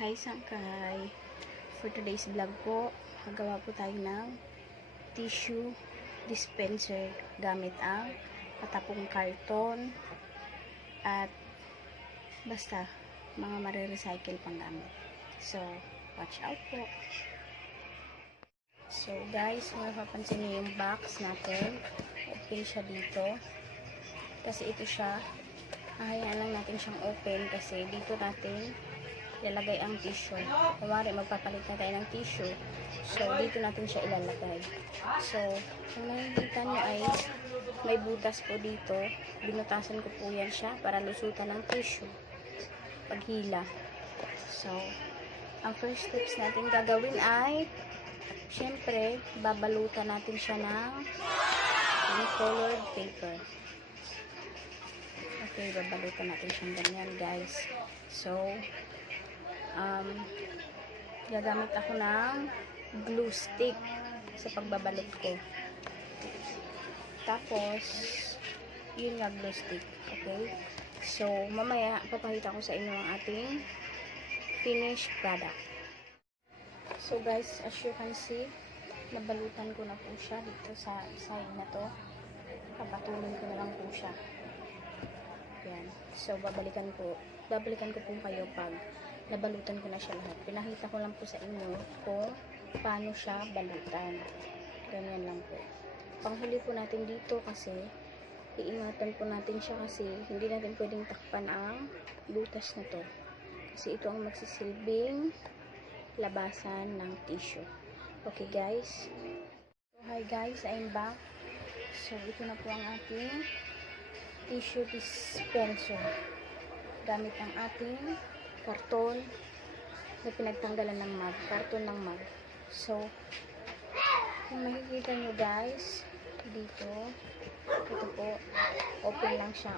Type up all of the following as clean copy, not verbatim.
Hi Sangkay! For today's vlog po, gagawa po tayo ng tissue dispenser gamit ang patapong karton at basta mga marirecycle pang gamit. So, watch out po! So guys, mapapansin niyo yung box natin. Okay siya dito. Kasi ito siya, hayaan lang natin siyang open kasi dito natin ilalagay ang tissue. Kumari magpapalit na tayo ng tissue. So, dito natin siya ilalagay. So, kung nakikita nyo ay may butas po dito. Binutasan ko po yan siya para lusutan ng tissue. Paghila. So, ang first steps natin gagawin ay syempre, babalutan natin siya ng colored paper. Okay, babalutan natin siyang ganyan, guys. So, gagamit ako ng glue stick sa pagbabalot ko. Tapos, yun nga glue stick. Okay? So, mamaya, papakita ko sa inyo ang ating finished product. So, guys, as you can see, nabalutan ko na po siya dito sa side na to. Papatuloy ko na lang po siya. Yan. So, babalikan ko po kayo pag nabalutan ko na siya lahat. Pinakita ko lang po sa inyo kung paano siya balutan. Ganyan lang po. Panghuli po natin dito kasi iingatan po natin siya kasi hindi natin pwedeng takpan ang butas na to. Kasi ito ang magsisilbing labasan ng tissue. Okay guys? So, hi guys, I'm back. So, ito na po ang ating tissue dispenser. Gamit ang ating karton na pinagtanggalan ng mug, karton ng mug. So, kung makikita nyo guys, dito, ito po, open lang siya,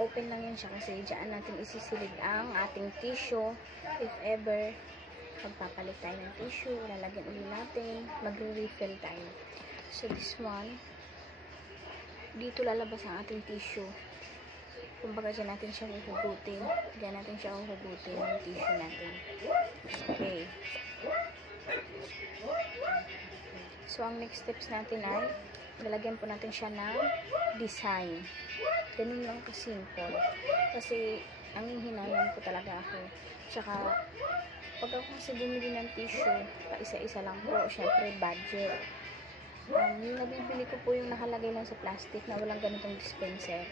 open lang yan siya kasi dyan natin isisilid ang ating tissue. If ever, magpapalit tayo ng tissue, lalagyan ulit natin, magre-refill tayo. So, this one, dito lalabas ang ating tissue. Kumbaga dyan natin siya huhugutin. Dyan natin siya huhugutin yung tissue natin. Okay. So, ang next steps natin ay lalagyan po natin siya ng design. Ganun lang ka-simple. Kasi, ang hihinayan po talaga ako. Tsaka, pag ako kasi bumili ng tissue, pa-isa-isa lang po. Syempre, budget. Yung nabibili ko po yung nakalagay lang sa plastic na walang ganitong dispenser.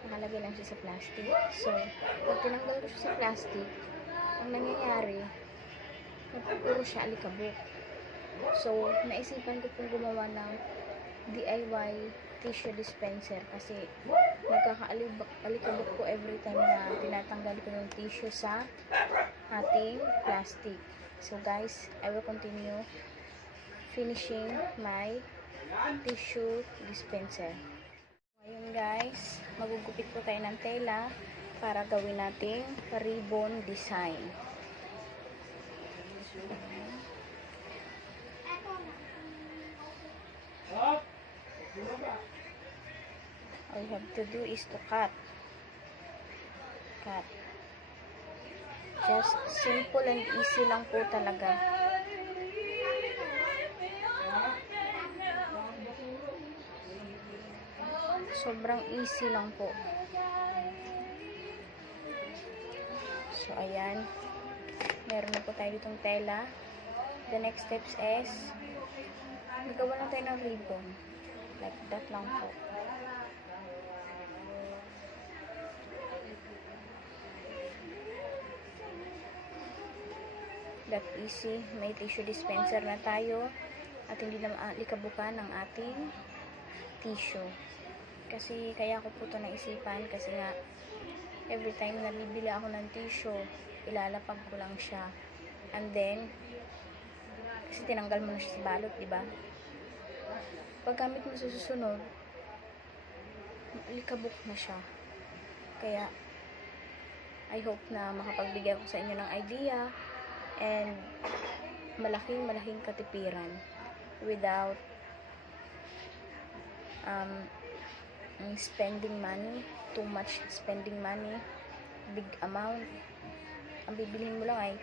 Nakalagay lang siya sa plastic. So, pag tinanggal ko siya sa plastic, ang nangyayari, napupuro siya alikabok. So, naisipan ko pong gumawa ng DIY tissue dispenser kasi nagkaka-alikabok po every time na tinatanggal ko yung tissue sa ating plastic. So, guys, I will continue finishing my tissue dispenser. Ngayon guys, magugupit po tayo ng tela para gawin nating ribbon design. All you have to do is to cut. Just simple and easy lang po talaga. Sobrang easy lang po. So, ayan. Meron na po tayo ditong tela. The next steps is nagawa na tayo ng ribbon. Like that lang po. That easy. May tissue dispenser na tayo. At hindi na likabukan ng ating tissue. Kasi kaya ko po ito naisipan kasi nga every time na bibili ako ng tissue, ilalapag ko lang siya. And then, kasi tinanggal mo na siya sa balot, diba? Paggamit mo sa susunod, likabok na siya. Kaya, I hope na makapagbigay ko sa inyo ng idea and malaking katipiran without spending money, too much spending money big amount. Ang bibilhin mo lang ay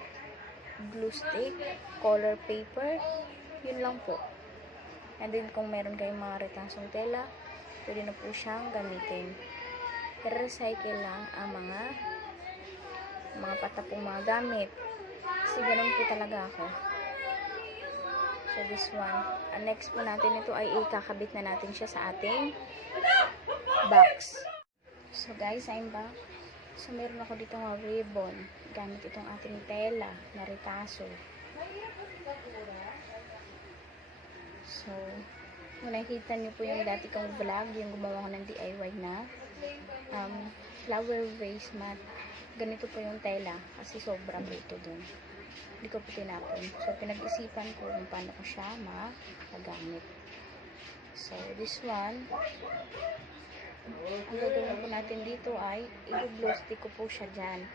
glue stick, color paper, yun lang po. And then kung meron kayong mga retasong tela, pwede na po siyang gamitin. I-recycle lang ang mga patapong mga gamit. Kasi ganun po talaga ako. So this one. Next po natin ito ay ikakabit na natin siya sa ating box. So guys, I'm back. So meron ako dito ng ribbon. Gamit itong ating tela na retaso. So, kung nakikita nyo po yung dati kong vlog, yung gumawa ko ng DIY na flower vase mat. Ganito po yung tela kasi sobrang buto dun. Hindi ko po tinapon. So, pinag-isipan ko kung paano ko siya magagamit. So, this one, ang gagawin po natin dito ay i-glue stick ko po siya dyan.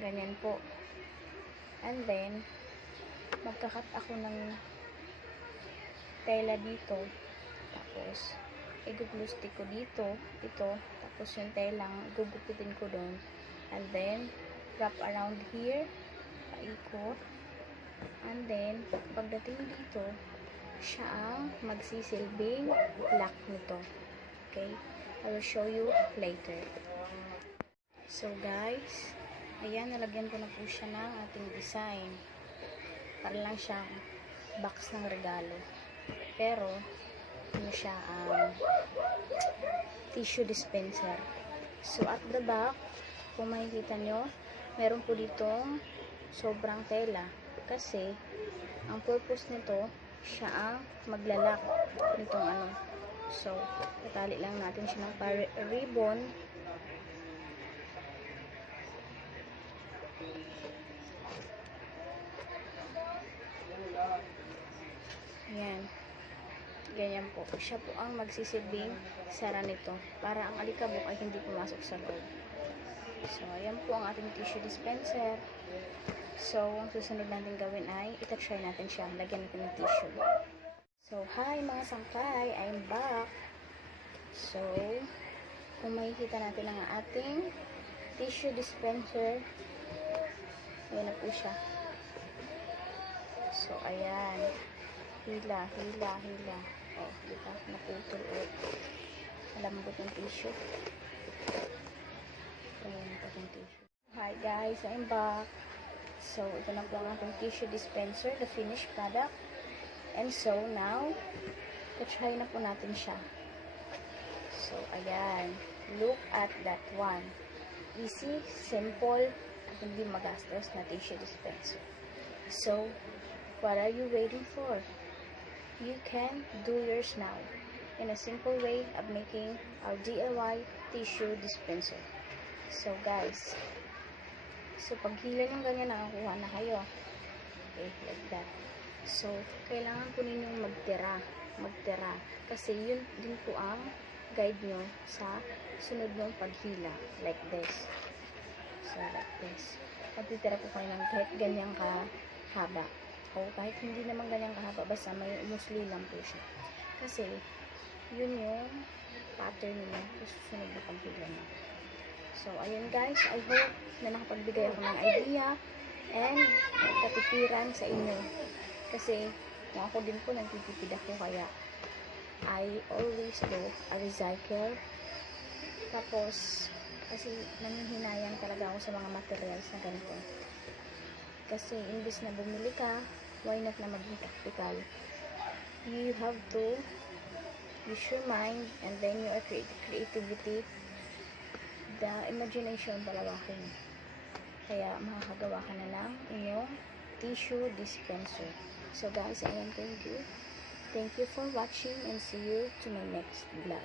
Ganyan po. And then, magkakat ako ng tela dito. Tapos, i-glue stick ko dito. Ito. Tapos, yung telang gugupitin ko doon. And then, wrap around here. Paikot. And then, pagdating dito, siya ang magsisilbing lock nito. Okay? I will show you later. So, guys, ayan, nalagyan ko na po siya ng ating design. Para lang siyang box ng regalo. Pero, ano siya, tissue dispenser. So, at the back, kung makikita nyo, meron po ditong sobrang tela. Kasi, ang purpose nito, siya ang maglalak nitong ano. So, tatali lang natin siya ng ribbon. Ayan. Ganyan po. Siya po ang magsisilbing sara nito. Para ang alikabok ay hindi pumasok sa loob. So, ayan po ang ating tissue dispenser. So, ang susunod natin gawin ay itatry natin siya. Lagyan natin ng tissue. So, hi mga sangkay. I'm back. So, kung makikita natin ang ating tissue dispenser, ayan na po siya. So, ayan. Hila. Oh, diba? Naputol ulit. Malambot ng tissue. Ayan po yung tissue. Hi guys, I'm back. So, ito na po ang ating tissue dispenser, the finished product. And so, now, try na po natin siya. So, ayan. Look at that one. Easy, simple, at hindi magastos na tissue dispenser. So, what are you waiting for? You can do yours now in a simple way of making our DIY tissue dispenser. So, guys, so, pag hila nyo ganyan, nakakuha na kayo. Okay, like that. So, kailangan po ninyong magtira. Kasi yun din po ang guide nyo sa sunod ng paghila. Like this. So, like this. Magtitira po kayo ng kahit ganyang kahaba. O kahit hindi naman ganyang kahaba, basta may musli lang po siya. Kasi, yun yung pattern nyo sa susunod na paghila nyo. So, ayun guys. I hope na nakapagbigay ako ng idea and katipiran sa inyo. Kasi, kung ako din po, nagtitipid ako, kaya I always do a recycle. Tapos, kasi nanghihinayang talaga ako sa mga materials na ganito. Kasi, imbis na bumili ka, why not na maging practical? You have to use your mind and then your creativity. The imagination palawakin. Kaya, makakagawa ka na ng inyong tissue dispenser. So guys, ayan, thank you. Thank you for watching and see you to my next vlog.